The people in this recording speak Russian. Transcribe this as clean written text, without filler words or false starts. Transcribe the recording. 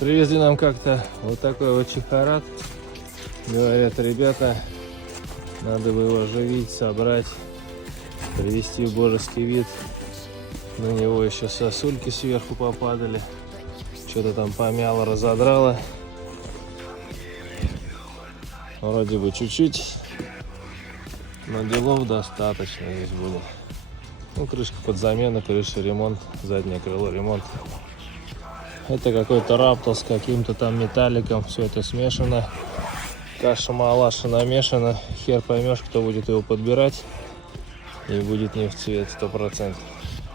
Привезли нам как-то вот такой вот чехарат. Говорят, ребята, надо бы его оживить, собрать, привести в божеский вид. На него еще сосульки сверху попадали. Что-то там помяло, разодрало. Вроде бы чуть-чуть, но делов достаточно здесь будет. Ну, крышка под замену, крыша ремонт, заднее крыло ремонт. Это какой-то раптор с каким-то там металликом. Все это смешано. Каша-малаша намешана. Хер поймешь, кто будет его подбирать. И будет не в цвет 100%.